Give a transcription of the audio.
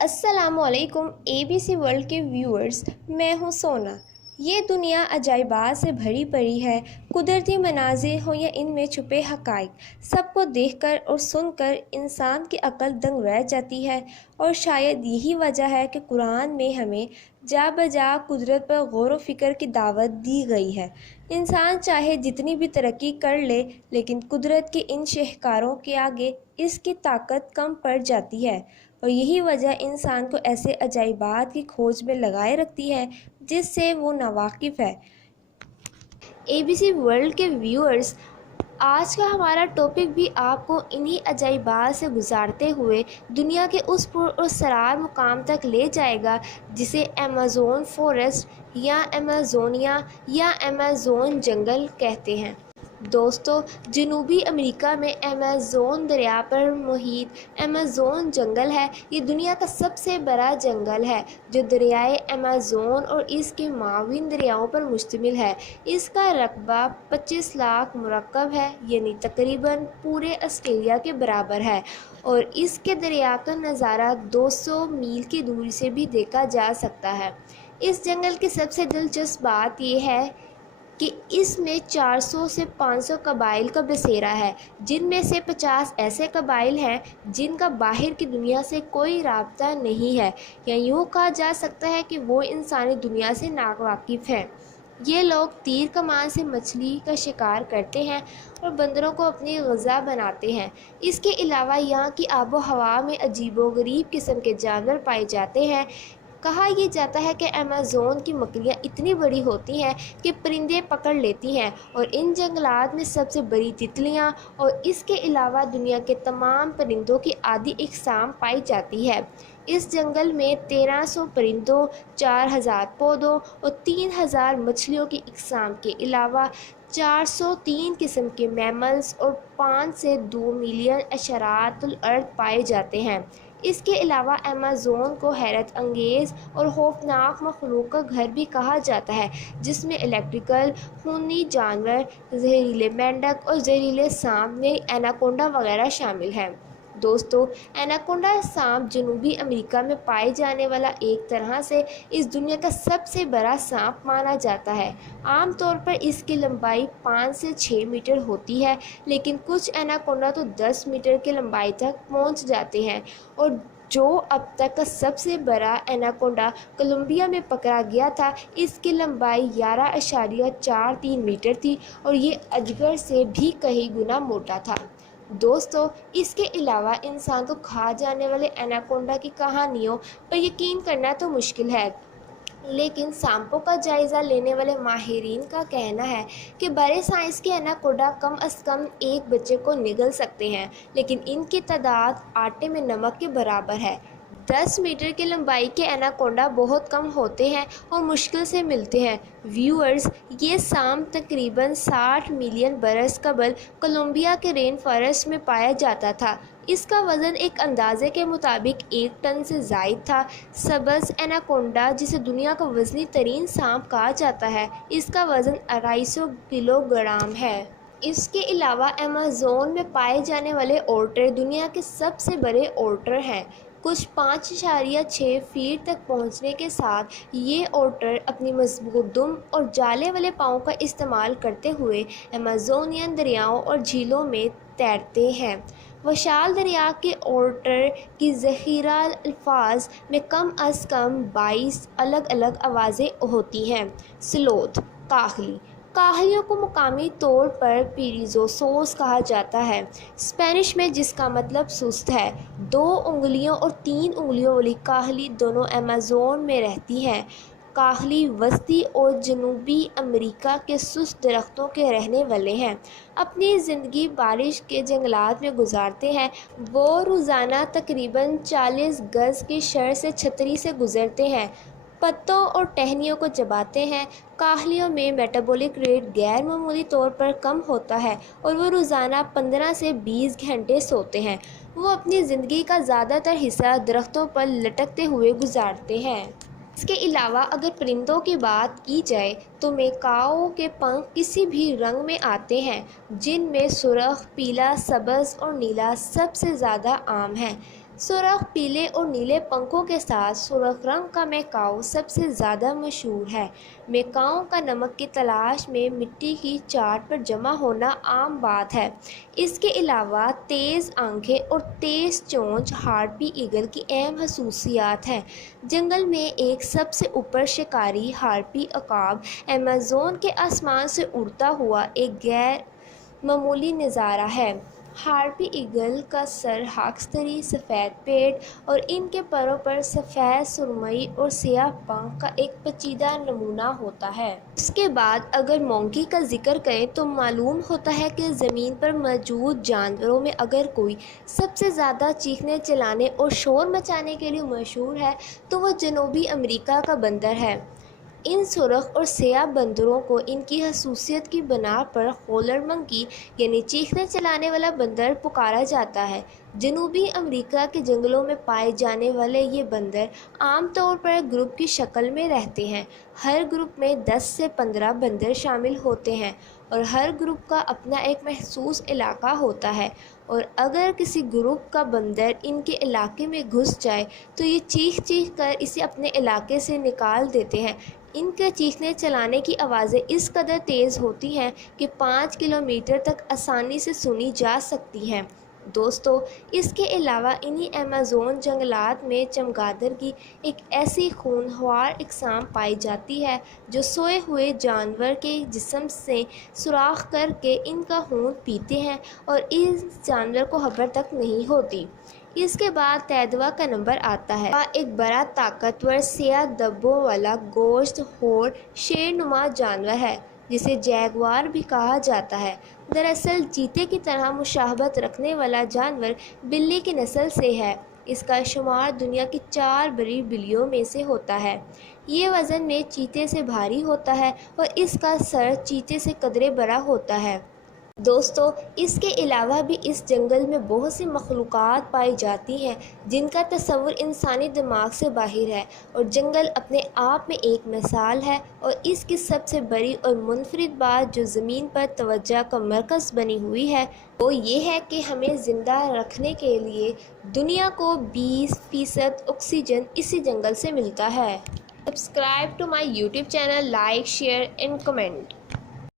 السلام علیکم اے B C world کے ویورز، میں ہوں سونا۔ یہ دنیا عجائبات سے بھری پڑی ہے۔ قدرتی مناظر ہوں یا ان میں چھپے حقائق، سب کو دیکھ کر اور سن کر انسان کی عقل دنگ رہ جاتی ہے۔ اور شاید یہی وجہ ہے کہ قرآن میں ہمیں جا بجا قدرت پر غور و فکر کی دعوت دی گئی ہے۔ انسان چاہے جتنی بھی ترقی کر لے، لیکن قدرت کے ان شاہکاروں کے آگے اس کی طاقت کم پڑ جاتی ہے، اور یہی وجہ انسان کو ایسے عجائبات کی کھوج میں لگائے رکھتی ہے جس سے وہ ناواقف ہے۔ اے بی سی ورلڈ کے ویورز، آج کا ہمارا ٹاپک بھی آپ کو انہی عجائبات سے گزارتے ہوئے دنیا کے اس پراسرار مقام تک لے جائے گا جسے ایمیزون فارسٹ یا ایمیزونیا یا ایمیزون جنگل کہتے ہیں۔ دوستو، جنوبی امریکہ میں ایمیزون دریا پر محیط ایمیزون جنگل ہے۔ یہ دنیا کا سب سے بڑا جنگل ہے جو دریائے ایمیزون اور اس کے معاون دریاؤں پر مشتمل ہے۔ اس کا رقبہ 25 لاکھ مربع ہے، یعنی تقریباً پورے آسٹریلیا کے برابر ہے، اور اس کے دریافت کا نظارہ 200 میل کی دوری سے بھی دیکھا جا سکتا ہے۔ اس جنگل کی سب سے دلچسپ بات یہ ہے کہ اس میں 400 سے 500 قبائل کا بسیرا ہے، جن میں سے 50 ایسے قبائل ہیں جن کا باہر کی دنیا سے کوئی رابطہ نہیں ہے، یا یوں کہا جا سکتا ہے کہ وہ انسانی دنیا سے ناواقف ہیں۔ یہ لوگ تیر کمان سے مچھلی کا شکار کرتے ہیں اور بندروں کو اپنی غذا بناتے ہیں۔ اس کے علاوہ یہاں کی آب و ہوا میں عجیب و غریب قسم کے جانور پائے جاتے ہیں۔ کہا یہ جاتا ہے کہ ایمیزون کی مکڑیاں اتنی بڑی ہوتی ہیں کہ پرندے پکڑ لیتی ہیں، اور ان جنگلات میں سب سے بڑی تتلیاں اور اس کے علاوہ دنیا کے تمام پرندوں کی آدھی اقسام پائی جاتی ہے۔ اس جنگل میں 1300 پرندوں، 4000 پودوں اور 3000 مچھلیوں کی اقسام کے علاوہ 403 قسم کے میملز اور 5 سے 2 ملین حشرات الارض پائے جاتے ہیں۔ اس کے علاوہ ایمیزون کو حیرت انگیز اور خوفناک مخلوق کا گھر بھی کہا جاتا ہے، جس میں الیکٹرکل، خونی جانور، زہریلے مینڈک اور زہریلے سانپ میں ایناکونڈا وغیرہ شامل ہیں۔ دوستو، ایناکونڈا سانپ جنوبی امریکہ میں پائے جانے والا ایک طرح سے اس دنیا کا سب سے بڑا سانپ مانا جاتا ہے۔ عام طور پر اس کی لمبائی 5 سے 6 میٹر ہوتی ہے، لیکن کچھ ایناکونڈا تو 10 میٹر کی لمبائی تک پہنچ جاتے ہیں، اور جو اب تک کا سب سے بڑا ایناکونڈا کولمبیا میں پکڑا گیا تھا، اس کی لمبائی 11.43 میٹر تھی اور یہ اجگر سے بھی کئی گنا موٹا تھا۔ دوستو، اس کے علاوہ انسان کو کھا جانے والے ایناکونڈا کی کہانیوں پر یقین کرنا تو مشکل ہے، لیکن سانپوں کا جائزہ لینے والے ماہرین کا کہنا ہے کہ برے سائز کے ایناکونڈا کم از کم ایک بچے کو نگل سکتے ہیں، لیکن ان کی تعداد آٹے میں نمک کے برابر ہے۔ 10 میٹر کی لمبائی کے ایناکونڈا بہت کم ہوتے ہیں اور مشکل سے ملتے ہیں۔ ویورز، یہ سانپ تقریباً 60 ملین برس قبل کولمبیا کے رین فارسٹ میں پایا جاتا تھا۔ اس کا وزن ایک اندازے کے مطابق 1 ٹن سے زائد تھا۔ سبز ایناکونڈا، جسے دنیا کا وزنی ترین سانپ کہا جاتا ہے، اس کا وزن 250 کلو گرام ہے۔ اس کے علاوہ ایمیزون میں پائے جانے والے اوٹر دنیا کے سب سے بڑے اوٹر ہیں۔ کچھ 5.6 فیٹ تک پہنچنے کے ساتھ یہ اوٹر اپنی مضبوط دم اور جالے والے پاؤں کا استعمال کرتے ہوئے ایمیزونین دریاؤں اور جھیلوں میں تیرتے ہیں۔ وشال دریا کے اوٹر کی ذخیرہ الفاظ میں کم از کم 22 الگ الگ آوازیں ہوتی ہیں۔ سلوتھ، کاہلی۔ کاہلیوں کو مقامی طور پر پیریزوسوس کہا جاتا ہے، اسپینش میں، جس کا مطلب سست ہے۔ 2 انگلیوں اور 3 انگلیوں والی کاہلی دونوں ایمیزون میں رہتی ہیں۔ کاہلی وسطی اور جنوبی امریکہ کے سست درختوں کے رہنے والے ہیں۔ اپنی زندگی بارش کے جنگلات میں گزارتے ہیں۔ وہ روزانہ تقریباً 40 گز کی شرح سے چھتری سے گزرتے ہیں، پتوں اور ٹہنیوں کو چباتے ہیں۔ کاہلیوں میں میٹابولک ریٹ غیر معمولی طور پر کم ہوتا ہے اور وہ روزانہ 15 سے 20 گھنٹے سوتے ہیں۔ وہ اپنی زندگی کا زیادہ تر حصہ درختوں پر لٹکتے ہوئے گزارتے ہیں۔ اس کے علاوہ اگر پرندوں کی بات کی جائے تو میکاؤ کے پنکھ کسی بھی رنگ میں آتے ہیں، جن میں سرخ، پیلا، سبز اور نیلا سب سے زیادہ عام ہیں۔ سرخ پیلے اور نیلے پنکھوں کے ساتھ سرخ رنگ کا میکاؤ سب سے زیادہ مشہور ہے۔ میکاؤ کا نمک کی تلاش میں مٹی کی چاٹ پر جمع ہونا عام بات ہے۔ اس کے علاوہ تیز آنکھیں اور تیز چونچ ہارپی ایگل کی اہم خصوصیات ہیں۔ جنگل میں ایک سب سے اوپر شکاری ہارپی عقاب ایمیزون کے آسمان سے اڑتا ہوا ایک غیر معمولی نظارہ ہے۔ ہارپی ایگل کا سر خاکستری سفید پیٹ اور ان کے پروں پر سفید سرمئی اور سیاہ پنکھ کا ایک پیچیدہ نمونہ ہوتا ہے۔ اس کے بعد اگر مونکی کا ذکر کریں تو معلوم ہوتا ہے کہ زمین پر موجود جانوروں میں اگر کوئی سب سے زیادہ چیخنے چلانے اور شور مچانے کے لیے مشہور ہے تو وہ جنوبی امریکہ کا بندر ہے۔ ان سرخ اور سیاہ بندروں کو ان کی خصوصیت کی بنا پر ہولر منکی یعنی چیخنے چلانے والا بندر پکارا جاتا ہے۔ جنوبی امریکہ کے جنگلوں میں پائے جانے والے یہ بندر عام طور پر گروپ کی شکل میں رہتے ہیں۔ ہر گروپ میں 10 سے 15 بندر شامل ہوتے ہیں اور ہر گروپ کا اپنا ایک مخصوص علاقہ ہوتا ہے، اور اگر کسی گروپ کا بندر ان کے علاقے میں گھس جائے تو یہ چیخ چیخ کر اسے اپنے علاقے سے نکال دیتے ہیں۔ ان کے چیخنے چلانے کی آوازیں اس قدر تیز ہوتی ہیں کہ 5 کلومیٹر تک آسانی سے سنی جا سکتی ہیں۔ دوستو، اس کے علاوہ انہی ایمیزون جنگلات میں چمگادڑ کی ایک ایسی خونخوار اقسام پائی جاتی ہے جو سوئے ہوئے جانور کے جسم سے سوراخ کر کے ان کا خون پیتے ہیں اور اس جانور کو خبر تک نہیں ہوتی۔ اس کے بعد تیندوا کا نمبر آتا ہے۔ ایک بڑا طاقتور سیاہ دھبوں والا گوشت خور شیر نما جانور ہے جسے جیگوار بھی کہا جاتا ہے۔ دراصل چیتے کی طرح مشابہت رکھنے والا جانور بلی کی نسل سے ہے۔ اس کا شمار دنیا کی 4 بڑی بلیوں میں سے ہوتا ہے۔ یہ وزن میں چیتے سے بھاری ہوتا ہے اور اس کا سر چیتے سے قدرے بڑا ہوتا ہے۔ دوستو، اس کے علاوہ بھی اس جنگل میں بہت سی مخلوقات پائی جاتی ہیں جن کا تصور انسانی دماغ سے باہر ہے، اور جنگل اپنے آپ میں ایک مثال ہے۔ اور اس کی سب سے بڑی اور منفرد بات جو زمین پر توجہ کا مرکز بنی ہوئی ہے وہ یہ ہے کہ ہمیں زندہ رکھنے کے لیے دنیا کو 20% آکسیجن اسی جنگل سے ملتا ہے۔ Subscribe to my YouTube channel, like, share and comment.